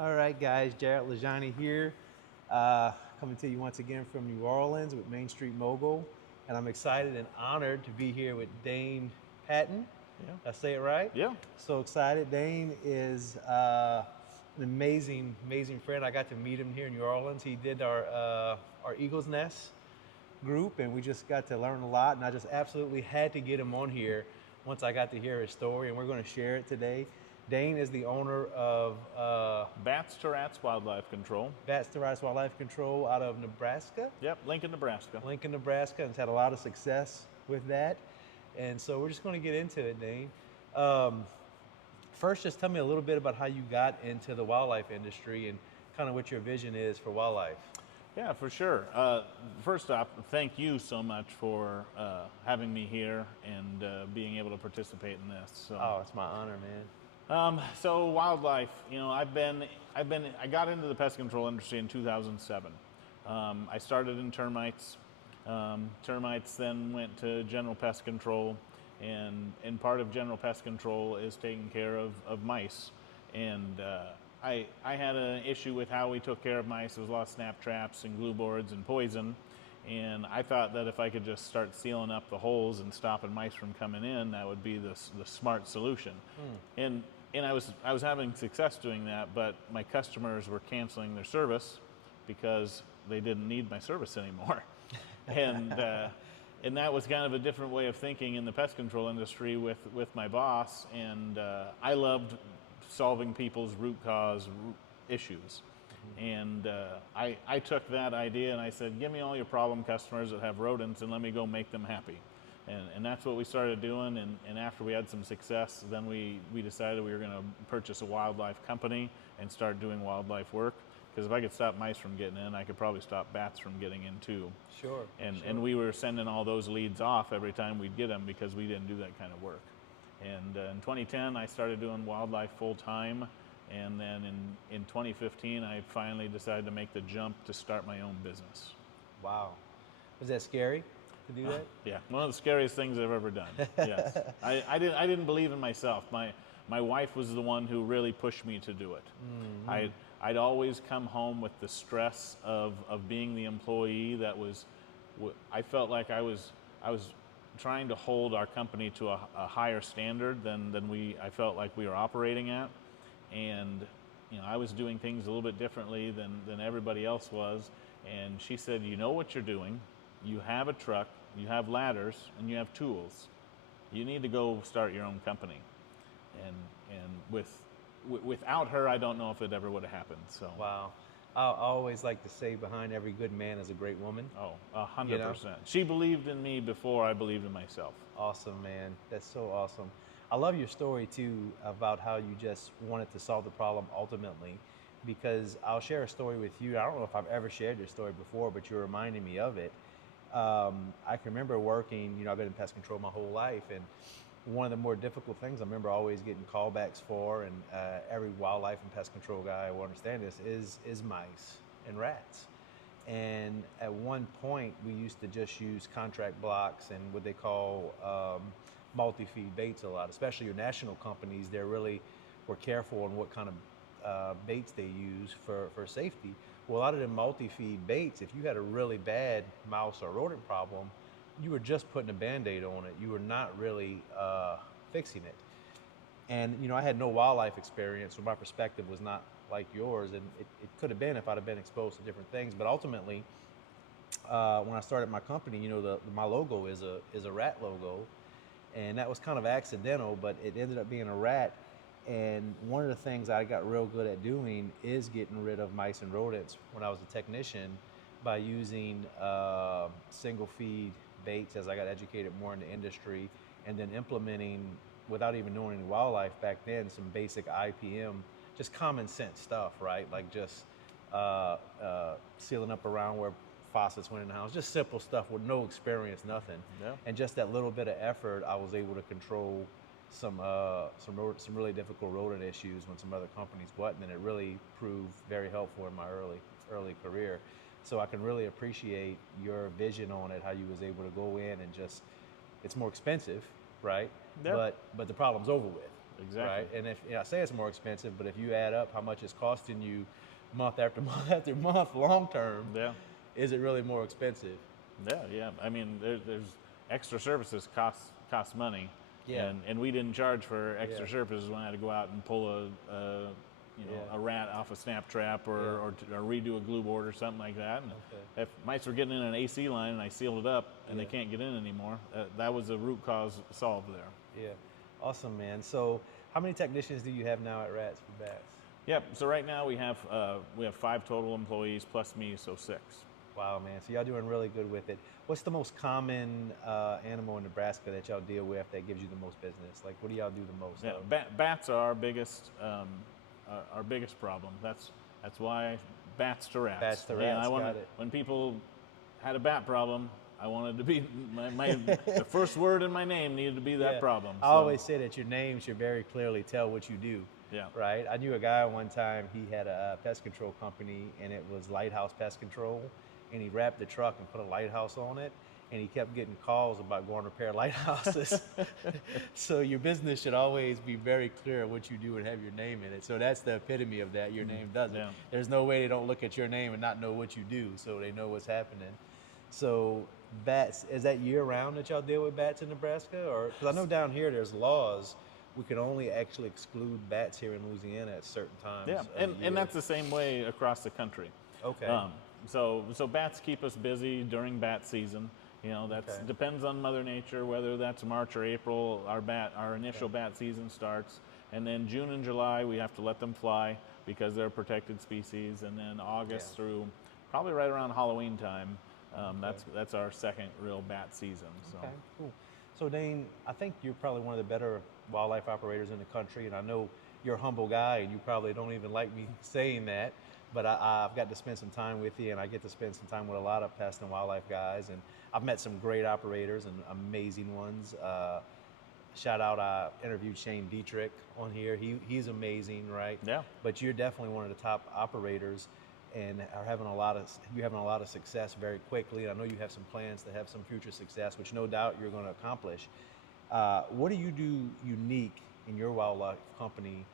All right, guys, Jared Lajani here, coming to you once again from New Orleans with Main Street Mogul. And I'm excited and honored to be here with Dane Patton. Yeah. Did I say it right? Yeah. So excited. Dane is an amazing friend. I got to meet him here in New Orleans. He did our Eagles Nest group, and we just got to learn a lot. And I just absolutely had to get him on here once I got to hear his story, and we're going to share it today. Dane is the owner of Bats to Rats Wildlife Control. Bats to Rats Wildlife Control out of Nebraska, Yep, Lincoln, Nebraska. Lincoln, Nebraska, and has had a lot of success with that. And so we're just going to get into it, Dane. First, just tell me a little bit about how you got into the wildlife industry and kind of what your vision is for wildlife. Yeah, for sure. First off, thank you so much for having me here and being able to participate in this. So, Oh, it's my honor, man. so wildlife, I got into the pest control industry in 2007. I started in termites. Termites then went to general pest control, and part of general pest control is taking care of mice. And I had an issue with how we took care of mice. There was a lot of snap traps and glue boards and poison. And I thought that if I could just start sealing up the holes and stopping mice from coming in, that would be the smart solution. And I was having success doing that, but my customers were canceling their service because they didn't need my service anymore. and and that was kind of a different way of thinking in the pest control industry with my boss. And I loved solving people's root cause issues. And I took that idea and I said, give me all your problem customers that have rodents and let me go make them happy. And that's what we started doing. And after we had some success, then we decided we were going to purchase a wildlife company and start doing wildlife work. Because if I could stop mice from getting in, I could probably stop bats from getting in too. Sure. And we were sending all those leads off every time we'd get them because we didn't do that kind of work. And in 2010, I started doing wildlife full time. And then in 2015, I finally decided to make the jump to start my own business. Wow. Was that scary to do that? Yeah, one of the scariest things I've ever done. Yes, I didn't believe in myself. My wife was the one who really pushed me to do it. Mm-hmm. I'd always come home with the stress of being the employee that was. I felt like I was trying to hold our company to a higher standard than I felt like we were operating at. And I was doing things a little bit differently than everybody else was. And she said, you know what you're doing. You have a truck, you have ladders, and you have tools. You need to go start your own company. And without her, I don't know if it ever would have happened. So Wow. I always like to say behind every good man is a great woman. Oh, 100%. She believed in me before I believed in myself. Awesome, man. That's so awesome. I love your story too about how you just wanted to solve the problem ultimately, because I'll share a story with you. I don't know if I've ever shared your story before, but you're reminding me of it. I can remember working, I've been in pest control my whole life, and one of the more difficult things I remember always getting callbacks for, and every wildlife and pest control guy will understand this, is mice and rats. And at one point, we used to just use contract blocks and what they call multi-feed baits a lot, especially your national companies. They really were careful on what kind of baits they use for safety. Well, a lot of the multi-feed baits, if you had a really bad mouse or rodent problem, you were just putting a Band-Aid on it. You were not really fixing it. And I had no wildlife experience, so my perspective was not like yours. And it could have been if I'd have been exposed to different things. But ultimately, when I started my company, my logo is a rat logo, and that was kind of accidental, but it ended up being a rat. And one of the things I got real good at doing is getting rid of mice and rodents when I was a technician by using single feed baits as I got educated more in the industry, and then implementing, without even knowing any wildlife back then, some basic IPM, just common sense stuff, right? Like just sealing up around where faucets went in the house, just simple stuff with no experience, nothing. Yeah. And just that little bit of effort, I was able to control some really difficult rodent issues when some other companies wasn't, and it really proved very helpful in my early career. So I can really appreciate your vision on it, how you was able to go in and just, it's more expensive, right? Yeah. But the problem's over with. Exactly. right? And if I say it's more expensive, but if you add up how much it's costing you month after month after month, long term, Yeah. is it really more expensive? Yeah. I mean, there's extra services cost money. Yeah. And we didn't charge for extra Yeah. services when I had to go out and pull Yeah. a rat off a snap trap or, Yeah. or redo a glue board or something like that. And Okay. if mice were getting in an AC line and I sealed it up and they Yeah. can't get in anymore, that was the root cause solved there. Yeah. Awesome, man. So, how many technicians do you have now at Rats for Bats? Yep. So right now we have 5 total employees plus me, so 6. Wow, man. So y'all doing really good with it. What's the most common animal in Nebraska that y'all deal with that gives you the most business? Like, what do y'all do the most Yeah, of? bats are our biggest problem. That's why bats to rats. Bats to Yeah, rats, I wanted, got it. when people had a bat problem, I wanted to be the first word in my name needed to be that Yeah. problem. I always say that your name should very clearly tell what you do. Yeah. Right. I knew a guy one time. He had a pest control company, and it was Lighthouse Pest Control. And he wrapped the truck and put a lighthouse on it. And he kept getting calls about going to repair lighthouses. So your business should always be very clear what you do and have your name in it. So that's the epitome of that. Your name does it. Yeah. There's no way they don't look at your name and not know what you do, so they know what's happening. So bats, is that year round that y'all deal with bats in Nebraska? Or because I know down here there's laws, we can only actually exclude bats here in Louisiana at certain times. Yeah, of the year. and that's the same way across the country. Okay. So bats keep us busy during bat season. You know, that's Okay. depends on Mother Nature, whether that's March or April. Our initial bat season starts, and then June and July we have to let them fly because they're a protected species, and then August Yeah. through probably right around Halloween time. That's our second real bat season. So. Okay, cool. So Dane, I think you're probably one of the better wildlife operators in the country, and I know you're a humble guy, and you probably don't even like me saying that, but I've got to spend some time with you, and I get to spend some time with a lot of pest and wildlife guys, and I've met some great operators and amazing ones. Shout out, I interviewed Shane Dietrich on here. He's amazing, right? Yeah. But you're definitely one of the top operators, and you're having a lot of success very quickly. I know you have some plans to have some future success, which no doubt you're going to accomplish. What do you do unique in your wildlife company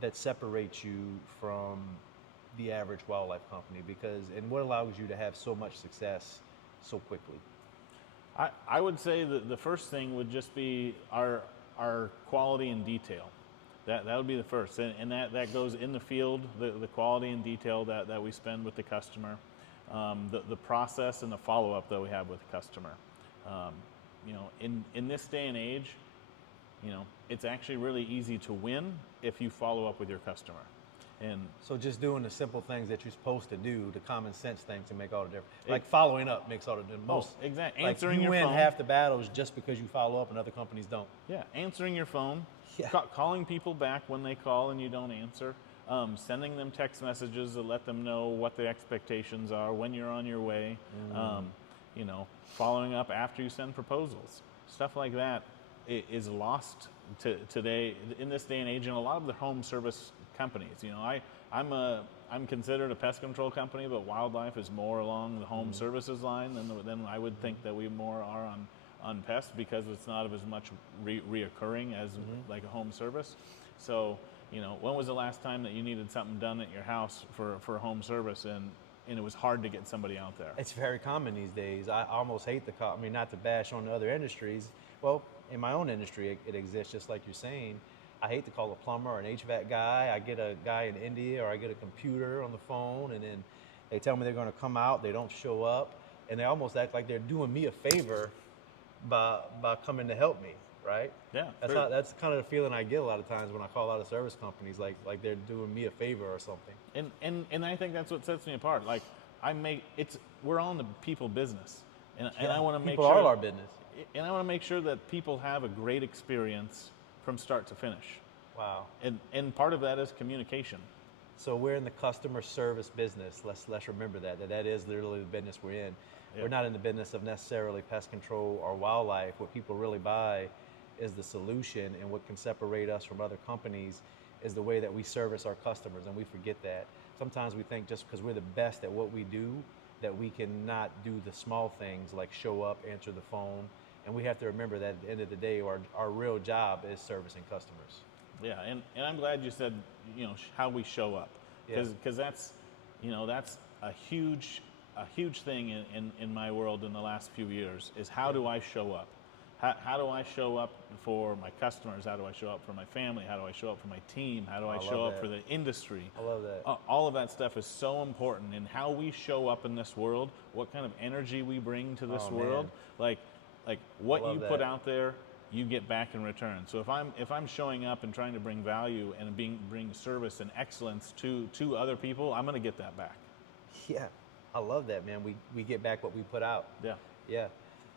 that separates you from the average wildlife company? And what allows you to have so much success so quickly? I would say that the first thing would just be our quality and detail. That would be the first, and that goes in the field, the quality and detail that we spend with the customer, the process and the follow-up that we have with the customer. You know, in this day and age, you know, it's actually really easy to win if you follow up with your customer. And So just doing the simple things that you're supposed to do, the common sense things to make all the difference. Like following up makes all the difference. Most exactly. like Answering you your win phone. half the battles just because you follow up and other companies don't. Yeah, answering your phone, Yeah. calling people back when they call and you don't answer, sending them text messages to let them know what the expectations are, when you're on your way, you know, following up after you send proposals. Stuff like that is lost today in this day and age, and a lot of the home service companies. You know, I'm considered a pest control company, but wildlife is more along the home services line than I would think that we more are on pests, because it's not of as much reoccurring as like a home service. So, you know, when was the last time that you needed something done at your house for a home service and it was hard to get somebody out there? It's very common these days. I almost hate the call. I mean, not to bash on the other industries. Well, in my own industry, it exists just like you're saying. I hate to call a plumber or an HVAC guy. I get a guy in India, or I get a computer on the phone, and then they tell me they're going to come out. They don't show up, and they almost act like they're doing me a favor by coming to help me, right? Yeah, That's kind of the feeling I get a lot of times when I call out of service companies, like they're doing me a favor or something. And I think that's what sets me apart. Like we're all in the people business, and I want to make People sure are our business. and I want to make sure that people have a great experience from start to finish. Wow. And part of that is communication. So we're in the customer service business. Let's remember that is literally the business we're in. Yeah. We're not in the business of necessarily pest control or wildlife. What people really buy is the solution, and what can separate us from other companies is the way that we service our customers, and we forget that. Sometimes we think just because we're the best at what we do that we cannot do the small things like show up, answer the phone, and we have to remember that at the end of the day our real job is servicing customers. Yeah, and I'm glad you said, how we show up, Yeah. because that's, that's a huge thing in my world in the last few years is how do I show up? How do I show up for my customers? How do I show up for my family? How do I show up for my team? How do I I love show up that. for the industry? I love that. All of that stuff is so important in how we show up in this world, what kind of energy we bring to this Oh, man. world. Like what love you put that. out there, you get back in return. So if I'm showing up and trying to bring value and bring service and excellence to other people, I'm going to get that back. Yeah, I love that, man. We get back what we put out. Yeah. Yeah.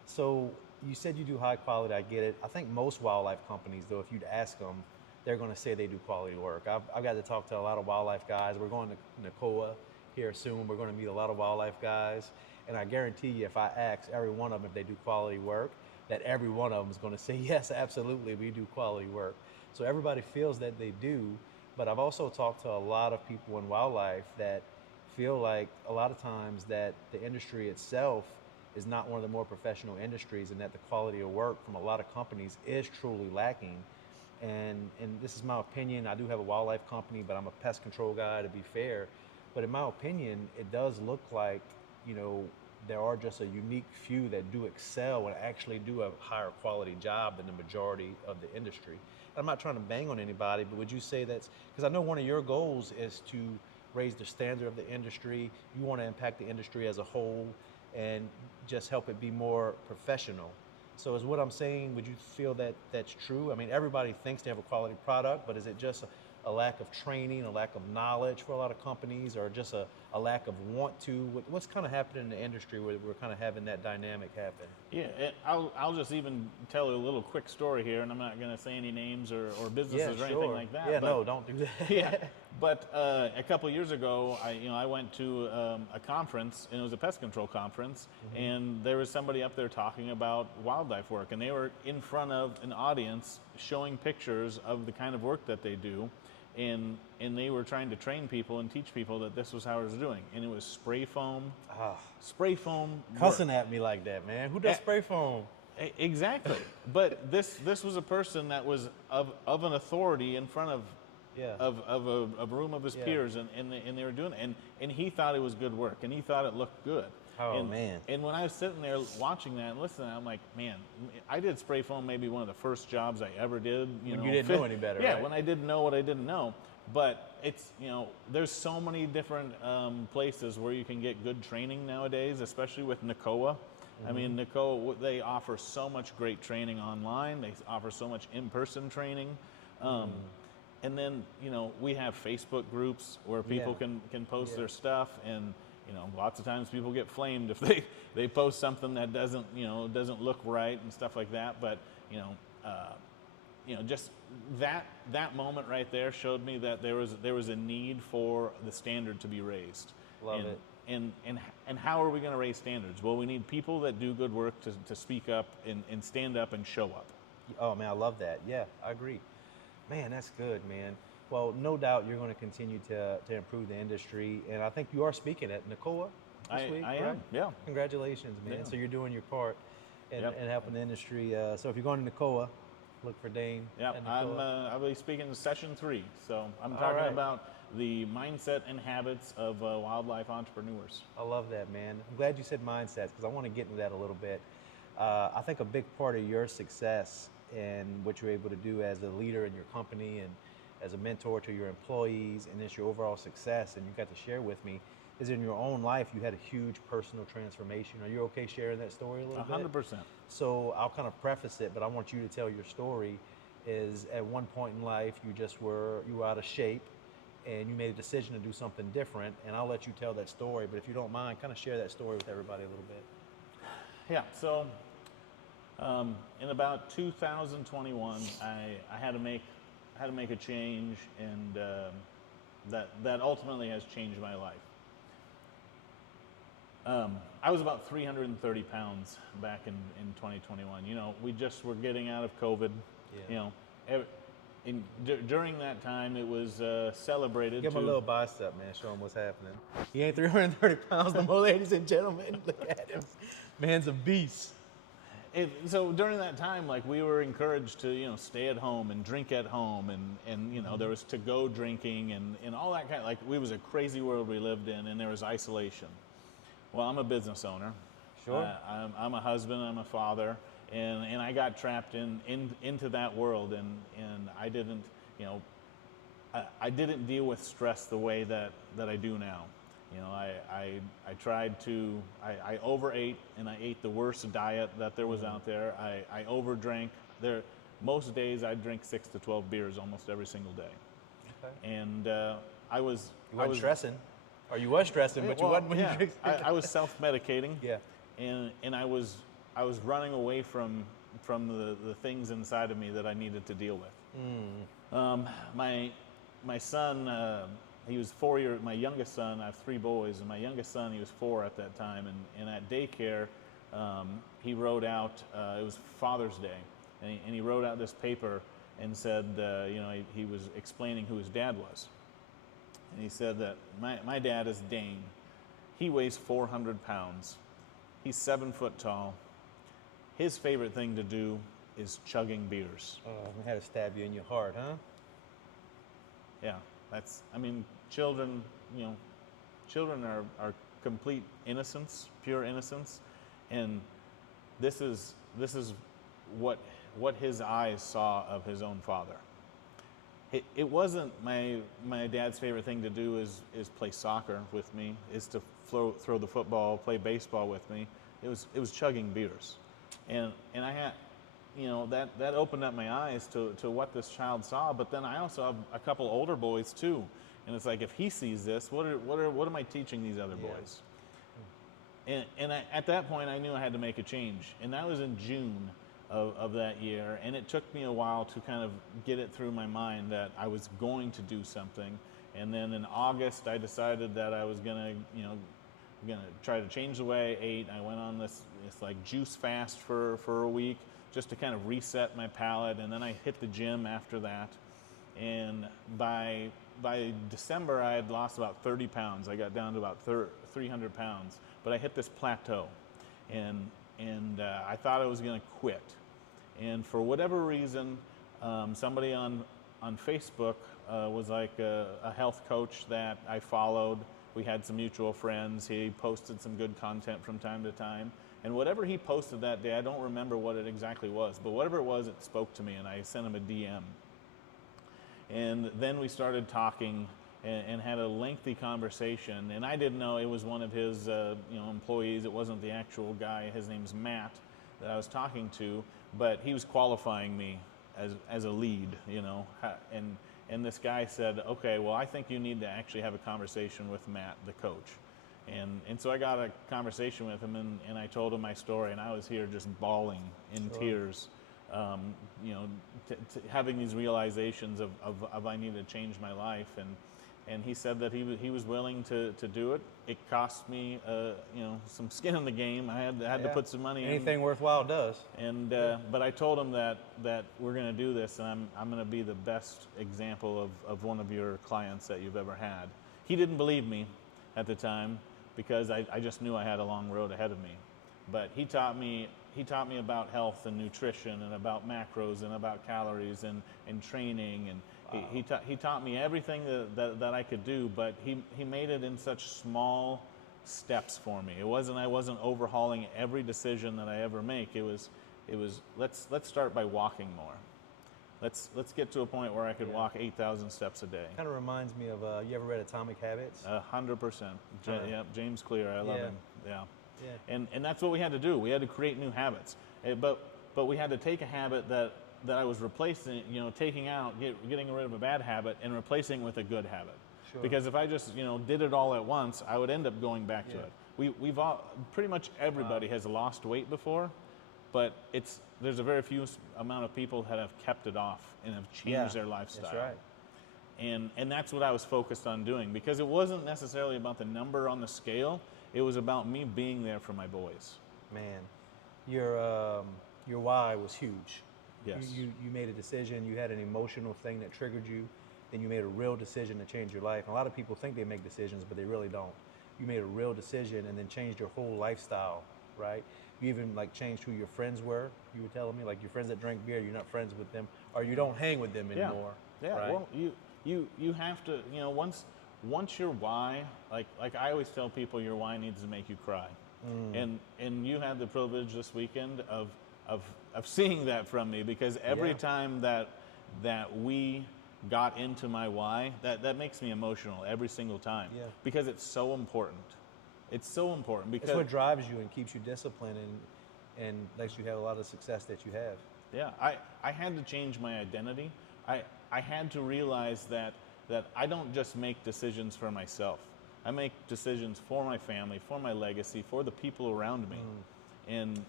So you said you do high quality. I get it. I think most wildlife companies, though, if you'd ask them, they're going to say they do quality work. I've got to talk to a lot of wildlife guys. We're going to NACOA here soon. We're going to meet a lot of wildlife guys. And I guarantee you, if I ask every one of them if they do quality work, that every one of them is going to say, yes, absolutely, we do quality work. So everybody feels that they do. But I've also talked to a lot of people in wildlife that feel like a lot of times that the industry itself is not one of the more professional industries, and that the quality of work from a lot of companies is truly lacking. And this is my opinion. I do have a wildlife company, but I'm a pest control guy, to be fair. But in my opinion, it does look like, there are just a unique few that do excel and actually do a higher quality job than the majority of the industry. I'm not trying to bang on anybody, but would you say that's because I know one of your goals is to raise the standard of the industry. You want to impact the industry as a whole and just help it be more professional. So is what I'm saying, would you feel that that's true? I mean, everybody thinks they have a quality product, but is it just a lack of training, a lack of knowledge for a lot of companies, or just a lack of want to? What's kind of happening in the industry where we're kind of having that dynamic happen? Yeah, I'll just even tell you a little quick story here, and I'm not going to say any names or businesses or anything like that. Yeah, but, no, don't do that. yeah, but a couple years ago, I went to a conference, and it was a pest control conference, and there was somebody up there talking about wildlife work, and they were in front of an audience showing pictures of the kind of work that they do. And they were trying to train people and teach people that this was how it was doing. And it was spray foam. Ah, Spray foam. cussing work. at me like that, man. Who does spray foam? Exactly. But this was a person that was of an authority in front of Yeah. of a room of his Yeah. peers, and they were doing it. And he thought it was good work, and he thought it looked good. Oh, and, man. And when I was sitting there watching that and listening, I'm like, man, I did spray foam maybe one of the first jobs I ever did. When you didn't know any better, Yeah, right? when I didn't know what I didn't know. But it's, there's so many different places where you can get good training nowadays, especially with NACOA. I mean, NACOA, they offer so much great training online. They offer so much in-person training. And then, we have Facebook groups where people Yeah. can post Yeah. their stuff, and lots of times people get flamed if they post something that doesn't look right and stuff like that. But just that moment right there showed me that there was a need for the standard to be raised. Love and, it. And how are we going to raise standards? Well, we need people that do good work to speak up and stand up and show up. Oh, man, I love that. Yeah, I agree. Man, that's good, man. Well, no doubt you're going to continue to improve the industry. And I think you are speaking at NACOA this week, I right? am, yeah. Congratulations, man. Yeah. So you're doing your part and Yep. helping the industry. So if you're going to NACOA, look for Dane Yeah, at NACOA. I'll be speaking in session 3. So I'm All talking right. about the mindset and habits of wildlife entrepreneurs. I love that, man. I'm glad you said mindsets because I want to get into that a little bit. I think a big part of your success and what you're able to do as a leader in your company and as a mentor to your employees and just your overall success, and you got to share with me, is in your own life you had a huge personal transformation. Are you okay sharing that story a little bit? 100%. So I'll kind of preface it, but I want you to tell your story. Is at one point in life you were out of shape and you made a decision to do something different, and I'll let you tell that story, but if you don't mind, kind of share that story with everybody a little bit. Yeah, so in about 2021, I had to make a change, and that ultimately has changed my life. I was about 330 pounds back in 2021. We just were getting out of COVID. Yeah. During that time, it was celebrated. Give him a little bicep, man. Show him what's happening. He ain't 330 pounds no more, ladies and gentlemen. Look at him. Man's a beast. So during that time, like we were encouraged to, stay at home and drink at home, and there was to-go drinking and all that kind. Like, it was a crazy world we lived in, and there was isolation. Well, I'm a business owner. Sure. I'm a husband. I'm a father, and I got trapped into that world, and I didn't, I didn't deal with stress the way that I do now. I tried to, I overate, and I ate the worst diet that there was out there. I overdrank. Most days I drink 6 to 12 beers almost every single day. Okay. And I was You weren't stressing, or you was stressing, but you wasn't when you drink. I was self-medicating. Yeah. And I was running away from the things inside of me that I needed to deal with. My son, he was 4 years. My youngest son, I have 3 boys, and my youngest son, he was 4 at that time. And at daycare, he wrote out. It was Father's Day, and he wrote out this paper and said, he was explaining who his dad was. And he said that my dad is Dane. He weighs 400 pounds. He's 7 foot tall. His favorite thing to do is chugging beers. Oh, I had to stab you in your heart, huh? Yeah, children, children are complete innocence, pure innocence, and this is what his eyes saw of his own father. It wasn't my dad's favorite thing to do is play soccer with me, is to throw the football, play baseball with me. It was chugging beers, and I had, that opened up my eyes to what this child saw. But then I also have a couple older boys too, and it's like, if he sees this, what am I teaching these other boys? And at that point, I knew I had to make a change, and that was in June of that year, and it took me a while to kind of get it through my mind that I was going to do something. And then in August, I decided that I was gonna try to change the way I ate. I went on this like juice fast for a week just to kind of reset my palate, and then I hit the gym after that. And by December, I had lost about 30 pounds. I got down to about 300 pounds, but I hit this plateau, and I thought I was going to quit. And for whatever reason, somebody on Facebook was like a health coach that I followed. We had some mutual friends. He posted some good content from time to time. And whatever he posted that day, I don't remember what it exactly was, but whatever it was, it spoke to me, and I sent him a DM. And then we started talking and had a lengthy conversation. And I didn't know it was one of his employees. It wasn't the actual guy. His name's Matt that I was talking to, but he was qualifying me as a lead, And this guy said, okay, well, I think you need to actually have a conversation with Matt, the coach. And so I got a conversation with him, and I told him my story, and I was here just bawling in tears, having these realizations of I need to change my life. And he said that he was willing to do it. It cost me, some skin in the game. I had to put some money in. Anything worthwhile does. And but I told him that we're going to do this, and I'm going to be the best example of one of your clients that you've ever had. He didn't believe me at the time because I just knew I had a long road ahead of me. But he taught me about health and nutrition, and about macros, and about calories, and training, and wow. He taught me everything that I could do, but he made it in such small steps for me. I wasn't overhauling every decision that I ever make. It was let's start by walking more. Let's get to a point where I could walk 8,000 steps a day. Kind of reminds me of you ever read Atomic Habits? 100%. Yeah, James Clear. I love him. Yeah. Yeah. And that's what we had to do. We had to create new habits. But we had to take a habit that I was replacing, taking out, getting rid of a bad habit and replacing with a good habit. Sure. Because if I just, did it all at once, I would end up going back to it. We've all, pretty much everybody has lost weight before, but there's a very few amount of people that have kept it off and have changed their lifestyle. That's right. And that's what I was focused on doing, because it wasn't necessarily about the number on the scale. It was about me being there for my boys. Man, your why was huge. Yes. You made a decision. You had an emotional thing that triggered you. Then you made a real decision to change your life. And a lot of people think they make decisions, but they really don't. You made a real decision and then changed your whole lifestyle, right? You even like changed who your friends were. You were telling me like your friends that drank beer, you're not friends with them, or you don't hang with them anymore. Yeah. Right? Well, you have to, once your why, like I always tell people, your why needs to make you cry. And you had the privilege this weekend of seeing that from me, because every Yeah. time that we got into my why, that makes me emotional every single time. Yeah. Because it's so important. It's so important It's because what drives you and keeps you disciplined and lets you have a lot of success that you have. yeah, I had to change my identity. I had to realize that I don't just make decisions for myself. I make decisions for my family, for my legacy, for the people around me. And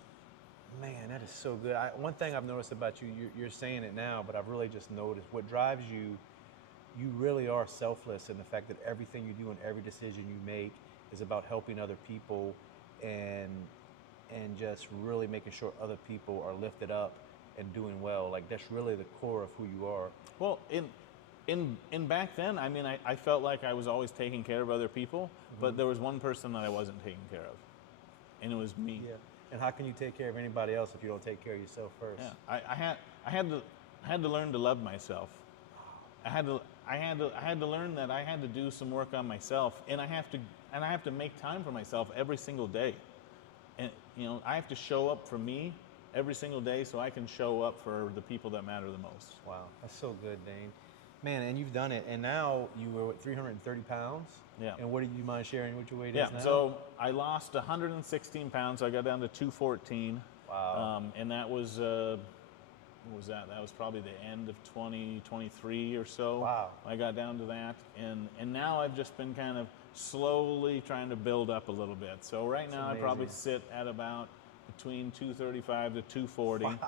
Man, that is so good. One thing I've noticed about you, you're saying it now, but I've really just noticed what drives you. You really are selfless in the fact that everything you do and every decision you make is about helping other people, and just really making sure other people are lifted up and doing well. Like that's really the core of who you are. well, in back then, I mean, I felt like I was always taking care of other people, but there was one person that I wasn't taking care of, and it was me. Yeah. And how can you take care of anybody else if you don't take care of yourself first? Yeah, I had to learn to love myself. I had to learn that I had to do some work on myself, and I have to make time for myself every single day. And I have to show up for me every single day so I can show up for the people that matter the most. Wow, that's so good, Dane. Man, and you've done it. And now you were at 330 pounds. Yeah. And what do you mind sharing what your weight Yeah, is now? so I lost 116 pounds. So I got down to 214. Wow. And that was, what was that? That was probably the end of 2023 or so. Wow. I got down to that. And now I've just been kind of slowly trying to build up a little bit. So right now I probably sit at about between 235 to 240. Wow.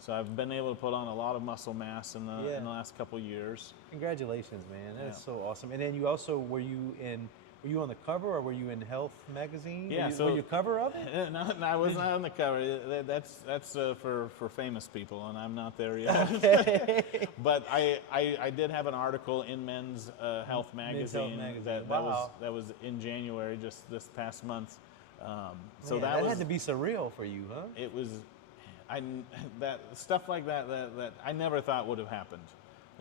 So I've been able to put on a lot of muscle mass in the last couple years. Congratulations, man. That is Yeah. so awesome. And then you also, were you on the cover, or were you in Health magazine? Yeah, Were you cover of it? No, I was not on the cover. That's for famous people, and I'm not there yet. Okay. But I did have an article in Men's Health magazine, Magazine. that Wow. was in January, just this past month. So Man, that was, had to be surreal for you, huh? it was, that stuff like that I never thought would have happened.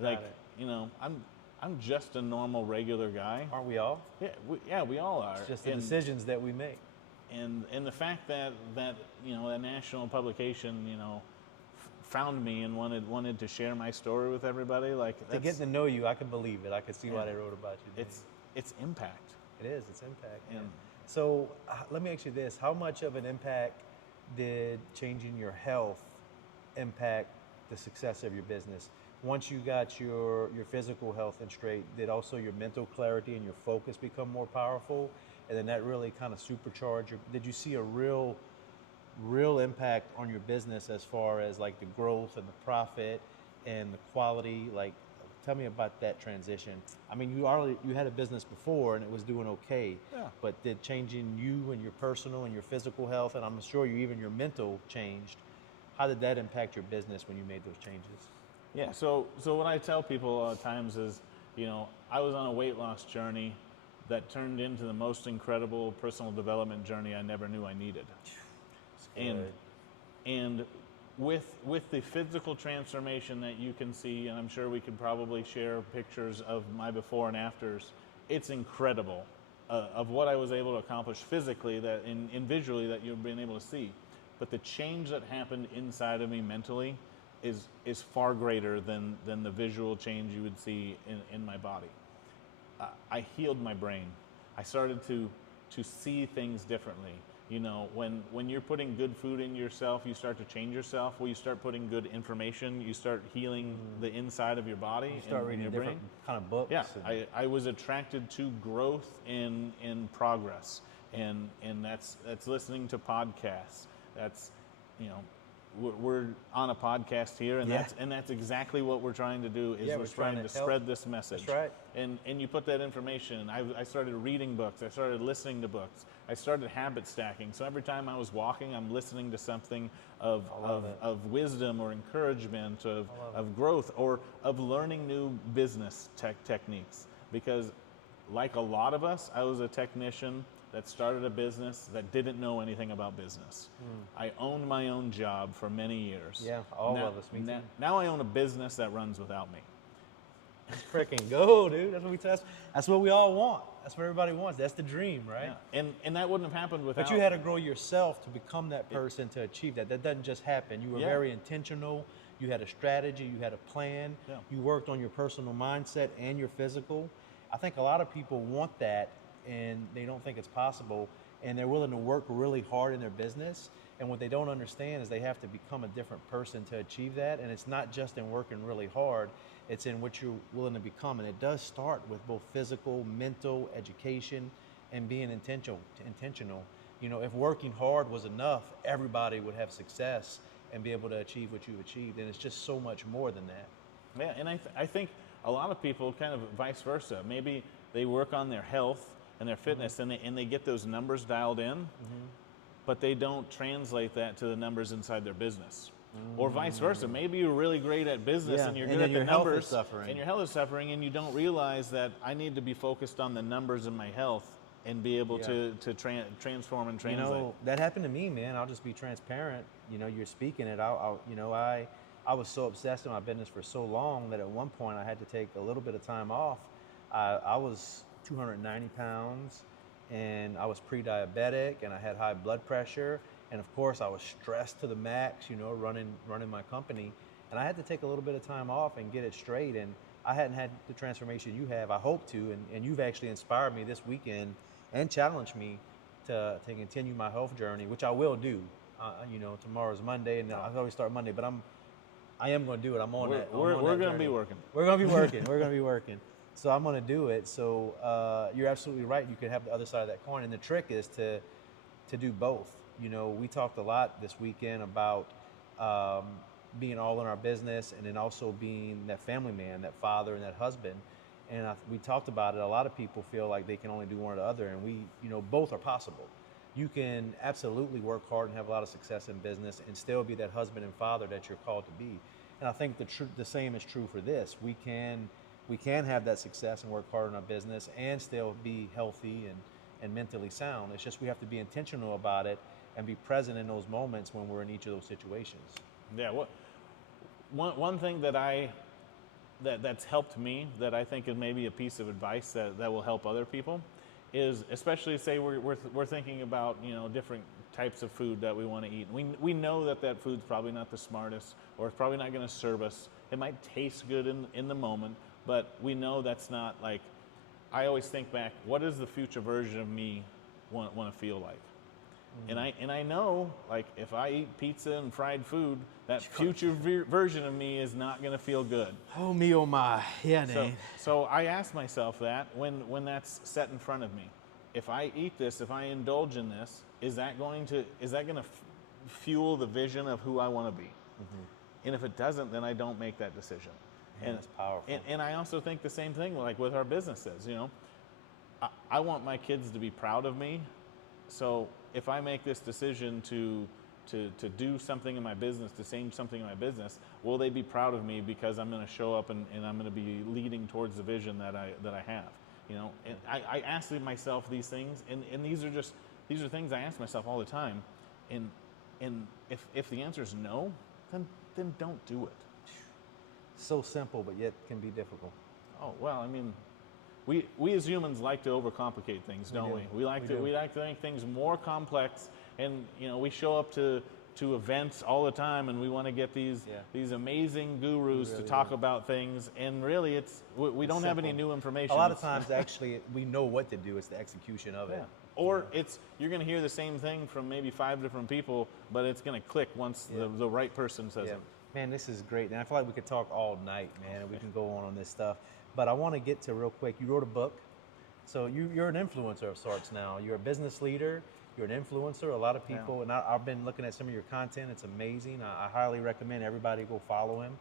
Like, it. I'm just a normal, regular guy. Aren't we all? Yeah, we all are. It's just the And- decisions that we make. and the fact that that national publication found me and wanted to share my story with everybody, like To get to know you, I can believe it. I can see why they wrote about you. Dane. it's impact. It is. It's impact. And- Man. So let me ask you this: how much of an impact did changing your health impact the success of your business? Once you got your physical health in straight, did also your mental clarity and your focus become more powerful? And then that really kind of supercharged your, did you see a real impact on your business as far as like the growth and the profit and the quality? Like, tell me about that transition. I mean, you had a business before and it was doing okay. Yeah. But did changing you and your personal and your physical health, and I'm sure you even your mental changed, how did that impact your business when you made those changes? Yeah. So what I tell people a lot of times is, I was on a weight loss journey that turned into the most incredible personal development journey I never knew I needed. And with the physical transformation that you can see, and I'm sure we could probably share pictures of my before and afters, it's incredible of what I was able to accomplish physically, that in visually, that you've been able to see. But the change that happened inside of me mentally is far greater than the visual change you would see in my body. I healed my brain. I started to see things differently. When you're putting good food in yourself, you start to change yourself. Well, you start putting good information, you start healing the inside of your body. You start reading your different brain. kind of books. Yeah, and- I was attracted to growth in progress, and that's listening to podcasts. That's, we're on a podcast here, and Yeah. that's exactly what we're trying to do. Is Yeah, we're trying to help. spread this message. That's right. And you put that information. I started reading books. I started listening to books. I started habit stacking. So every time I was walking, I'm listening to something of love it. wisdom or encouragement, of growth, or of learning new business techniques. Because like a lot of us, I was a technician that started a business that didn't know anything about business. I owned my own job for many years. Yeah, all now, of us, me too. Now I own a business that runs without me. Let's freaking go, dude. That's what we all want. That's what everybody wants. That's the dream, right? Yeah. And that wouldn't have happened without. But you had to grow yourself to become that person to achieve that. That doesn't just happen. You were Yeah. very intentional. You had a strategy. You had a plan. Yeah. You worked on your personal mindset and your physical. I think a lot of people want that and they don't think it's possible, and they're willing to work really hard in their business. And what they don't understand is they have to become a different person to achieve that. And it's not just in working really hard, it's in what you're willing to become. And it does start with both physical, mental, education, and being intentional. You know, if working hard was enough, everybody would have success and be able to achieve what you've achieved. And it's just so much more than that. Yeah, and I think a lot of people kind of vice versa. Maybe they work on their health and their fitness, and they get those numbers dialed in, but they don't translate that to the numbers inside their business. Or vice versa. Maybe you're really great at business Yeah, and you're and good then at your the health is numbers, suffering. and your health is suffering, and you don't realize that I need to be focused on the numbers in my health and be able Yeah. to transform and You translate. know, that happened to me, man. I'll just be transparent. You know, you're speaking it. I was so obsessed with my business for so long that at one point I had to take a little bit of time off. I was 290 pounds and I was pre-diabetic and I had high blood pressure. And of course I was stressed to the max, you know, running my company. And I had to take a little bit of time off and get it straight. And I hadn't had the transformation you have. I hope to. And you've actually inspired me this weekend and challenged me to continue my health journey, which I will do. You know, tomorrow's Monday, and I always start Monday, but I am going to do it. I'm on that. We're going to journey. be working. We're going to be working. We're going to be working. So I'm going to do it. So you're absolutely right. You could have the other side of that coin, and the trick is to do both. You know, we talked a lot this weekend about being all in our business, and then also being that family man, that father, and that husband. And we talked about it. A lot of people feel like they can only do one or the other, and both are possible. You can absolutely work hard and have a lot of success in business and still be that husband and father that you're called to be. And I think the same is true for this. We can have that success and work hard in our business and still be healthy and mentally sound. It's just we have to be intentional about it and be present in those moments when we're in each of those situations. Yeah. One thing that's helped me, that I think is maybe a piece of advice that will help other people, is especially say we're thinking about, you know, different types of food that we want to eat. We know that food's probably not the smartest, or it's probably not going to serve us. It might taste good in the moment, but we know that's not like. I always think back, what does the future version of me want to feel like? And I know, like, if I eat pizza and fried food, that future version of me is not going to feel good. Oh me, oh my, yeah, Dane. So I ask myself that when that's set in front of me. If I eat this, if I indulge in this, is that going to fuel the vision of who I want to be? And if it doesn't, then I don't make that decision. Man, that's powerful. And I also think the same thing, like with our businesses. You know, I want my kids to be proud of me. So if I make this decision to do something in my business, to say something in my business, will they be proud of me because I'm going to show up and I'm going to be leading towards the vision that I have? You know, and I ask myself these things, and these are things I ask myself all the time. And if the answer is no, then don't do it. So simple, but yet can be difficult. Oh well, I mean, we as humans like to overcomplicate things, don't we? We like to make things more complex, and you know, we show up to events all the time, and we want to get these amazing gurus to talk about things, and really, we don't have any new information. A lot of times, actually, we know what to do. It's the execution of it. Or you're going to hear the same thing from maybe 5 different people, but it's going to click once the right person says it. Man, this is great. And I feel like we could talk all night, man, and we can go on this stuff. But I want to get to real quick. You wrote a book. So you're an influencer of sorts now. You're a business leader. You're an influencer. A lot of people, and I've been looking at some of your content. It's amazing. I highly recommend everybody go follow him.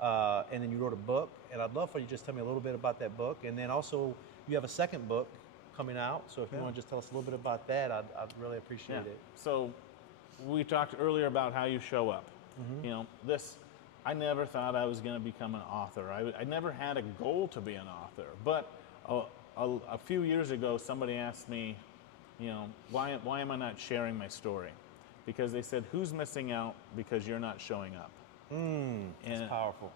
And then you wrote a book. And I'd love for you to just tell me a little bit about that book. And then also, you have a second book coming out. So if you want to just tell us a little bit about that, I'd really appreciate it. So we talked earlier about how you show up. You know, I never thought I was going to become an author. I never had a goal to be an author. But a few years ago, somebody asked me, why am I not sharing my story? Because they said, who's missing out because you're not showing up? That's powerful.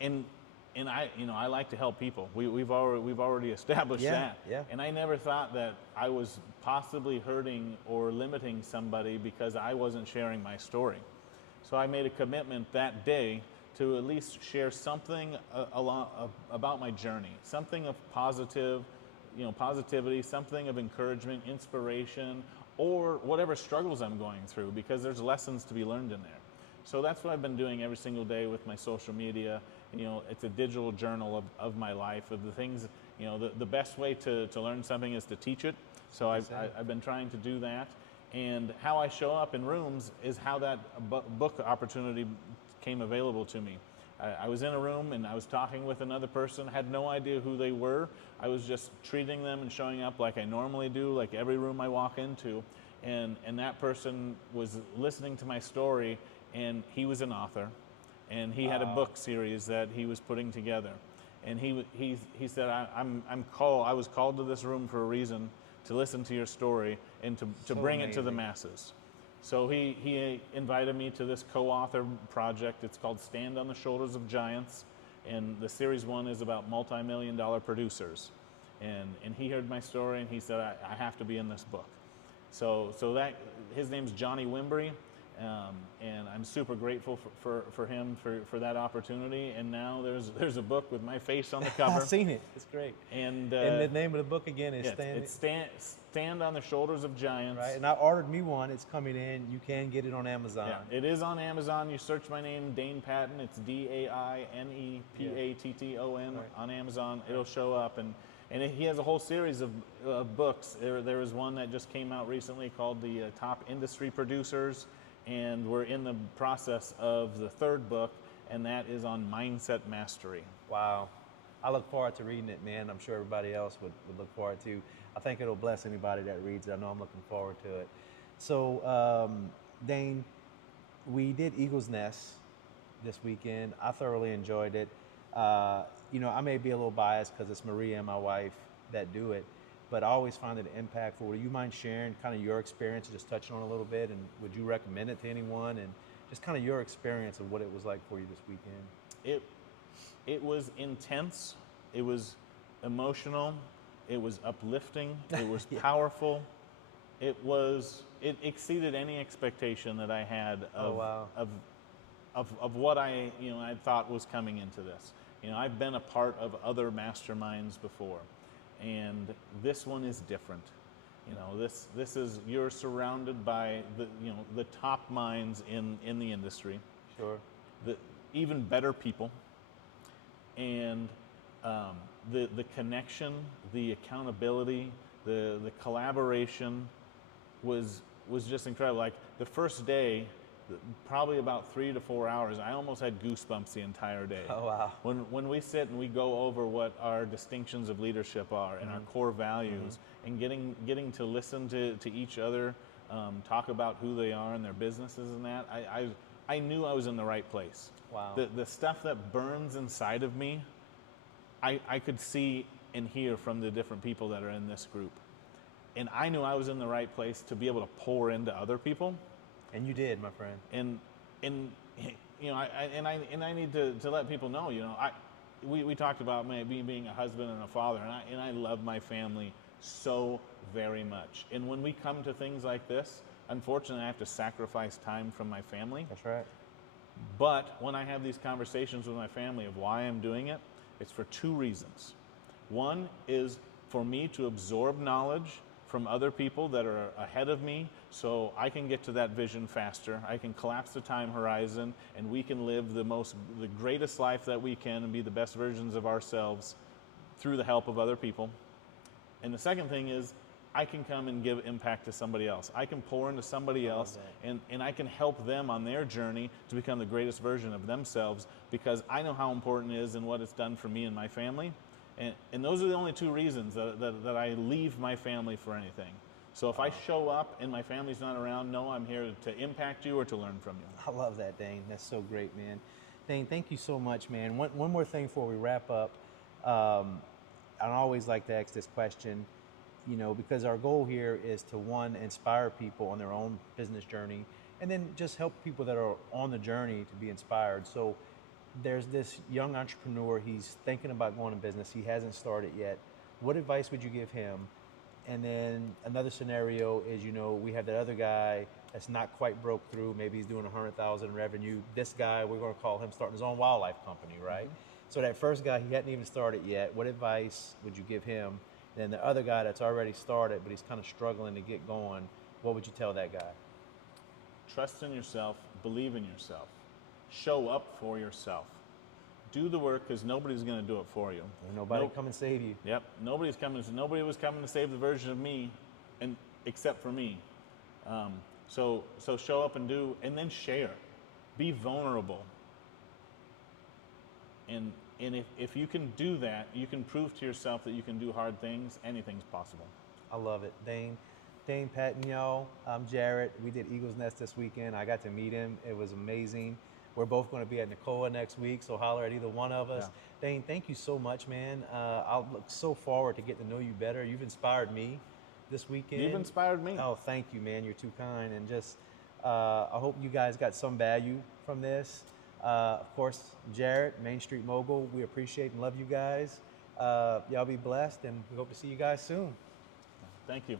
And I like to help people. We've already established that. Yeah. And I never thought that I was possibly hurting or limiting somebody because I wasn't sharing my story. So I made a commitment that day to at least share something about my journey, something of positivity, something of encouragement, inspiration, or whatever struggles I'm going through, because there's lessons to be learned in there. So that's what I've been doing every single day with my social media. It's a digital journal of my life, of the things, the best way to learn something is to teach it. So I've been trying to do that. And how I show up in rooms is how that book opportunity came available to me. I was in a room and I was talking with another person, had no idea who they were. I was just treating them and showing up like I normally do, like every room I walk into. And that person was listening to my story, and he was an author, and he had a book series that he was putting together. And he said, I was called to this room for a reason, to listen to your story and to bring it to the masses. So he invited me to this co-author project. It's called Stand on the Shoulders of Giants, and the series 1 is about multi-million-dollar producers. And he heard my story, and he said, I have to be in this book. So that, his name's Johnny Wimbrey, and I'm super grateful for him for that opportunity. And now there's a book with my face on the cover. I've seen it. It's great. And the name of the book again is Stand on the Shoulders of Giants. Right, and I ordered me one. It's coming in. You can get it on Amazon. Yeah, it is on Amazon. You search my name, Dane Patton. It's Dainepatton on Amazon. It'll show up, and he has a whole series of books. There is one that just came out recently called the Top Industry Producers, and we're in the process of the 3rd book, and that is on mindset mastery. Wow. I look forward to reading it, man. I'm sure everybody else would look forward to. I think it'll bless anybody that reads it. I know I'm looking forward to it. So, Dane, we did Eagle's Nest this weekend. I thoroughly enjoyed it. I may be a little biased because it's Maria and my wife that do it, but I always find it impactful. Would you mind sharing kind of your experience, just touching on it a little bit, and would you recommend it to anyone, and just kind of your experience of what it was like for you this weekend? It was intense. It was emotional. It was uplifting. It was powerful. It exceeded any expectation that I had of what I thought was coming into this. I've been a part of other masterminds before, and this one is different. This is, you're surrounded by the top minds in the industry. Sure. The even better people, and the connection, the accountability, the collaboration was just incredible. Like the first day, probably about 3 to 4 hours, I almost had goosebumps the entire day. Oh, wow. When we sit and we go over what our distinctions of leadership are and our core values, and getting to listen to each other talk about who they are and their businesses and that, I knew I was in the right place. Wow. The stuff that burns inside of me, I could see and hear from the different people that are in this group. And I knew I was in the right place to be able to pour into other people. And you did, my friend. And I need to let people know, we talked about me being a husband and a father, and I love my family so very much. And when we come to things like this, unfortunately, I have to sacrifice time from my family. That's right. But when I have these conversations with my family of why I'm doing it, it's for 2 reasons. One is for me to absorb knowledge from other people that are ahead of me, so I can get to that vision faster. I can collapse the time horizon, and we can live the greatest life that we can and be the best versions of ourselves through the help of other people. And the second thing is, I can come and give impact to somebody else. I can pour into somebody else, and I can help them on their journey to become the greatest version of themselves, because I know how important it is and what it's done for me and my family. And those are the only 2 reasons that I leave my family for anything. So if I show up and my family's not around, no, I'm here to impact you or to learn from you. I love that, Dane. That's so great, man. Dane, thank you so much, man. One more thing before we wrap up. I always like to ask this question. you know, because our goal here is to one, inspire people on their own business journey, and then just help people that are on the journey to be inspired. So there's this young entrepreneur, he's thinking about going in business, he hasn't started yet. What advice would you give him? And then another scenario is, you know, we have that other guy that's not quite broke through. Maybe he's doing 100,000 revenue. This guy, we're going to call him starting his own wildlife company, right? So that first guy, he hadn't even started yet. What advice would you give him? Then the other guy that's already started, but he's kind of struggling to get going. What would you tell that guy? Trust in yourself, believe in yourself, show up for yourself. Do the work because nobody's going to do it for you. Ain't nobody come and save you. Yep, nobody was coming to save the version of me, and except for me. So show up and do, and then share. Be vulnerable. And if you can do that, you can prove to yourself that you can do hard things. Anything's possible. I love it. Dane Patton, y'all. I'm Jarrett. We did Eagles Nest this weekend. I got to meet him. It was amazing. We're both going to be at NACOA next week, so holler at either one of us. Yeah. Dane, thank you so much, man. I look so forward to getting to know you better. You've inspired me this weekend. You've inspired me. Oh, thank you, man. You're too kind. And just, I hope you guys got some value from this. Of course, Jarrett, Main Street Mogul, we appreciate and love you guys. Y'all be blessed, and we hope to see you guys soon. Thank you.